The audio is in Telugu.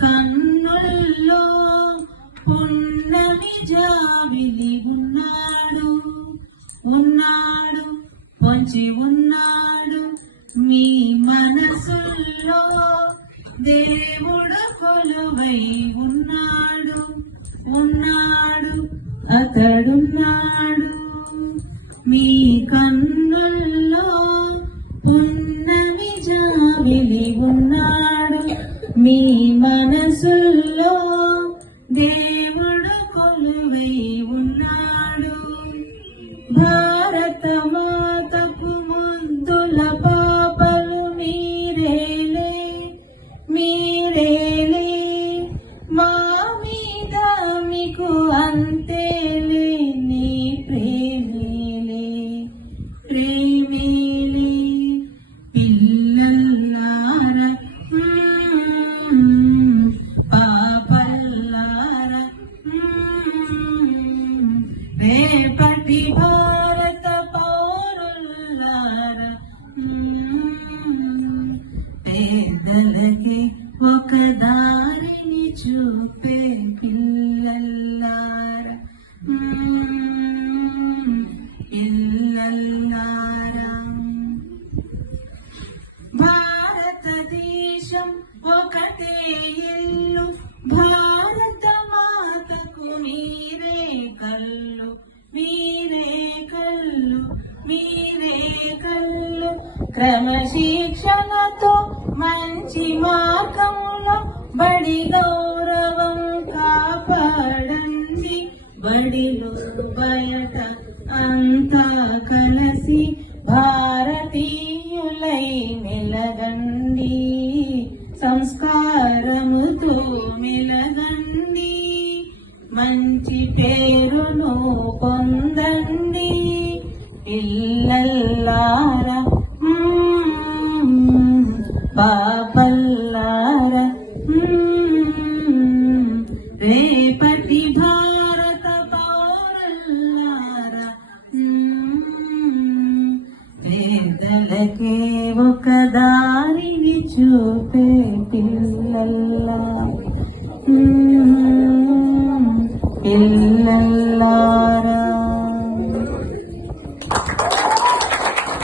కన్నుల్లో పున్నమి జాబిలి ఉన్నాడు ఉన్నాడు పొంచి ఉన్నాడు మీ మనసుల్లో దేవుడు కొలువై ఉన్నాడు ఉన్నాడు అతడున్నాడు మీ కన్నుల్లో పున్నమి జాబిలి ఉన్నాడు మీ మనసుల్లో దేవుడు కొలువై ఉన్నాడు భారత మాతకు ముద్దుల పాపలు మీరేలే మీరేలే మా మీద మీకు అంతేలే నీ ప్రేమేలే ప్రేమేలే పిల్లల్లారా పాపల్లారా రేపటి భారత పౌరులారా పేదలకి ఒక దారిని చూపే పిల్లల్లారా పిల్లల్లారా భారతదేశం ఒకటే ఇల్లు భారత మాతకు మీరే కళ్ళు మీరే కళ్ళు మీరే కళ్ళు క్రమశిక్షణతో మంచి మార్గంలో బడి గౌరవం కాపాడండి బడిలో బయట అంతా కలిసి భారతీయులై మెలగండి సంస్కారముతో మెలగండి మంచి పేరును పొందండి పిల్లల్లారా పాపల్లారా రేపటి భారత పౌరులారా పేదలకే ఒక దారిని చూపే పిల్లల్లారా పిల్లల్లారా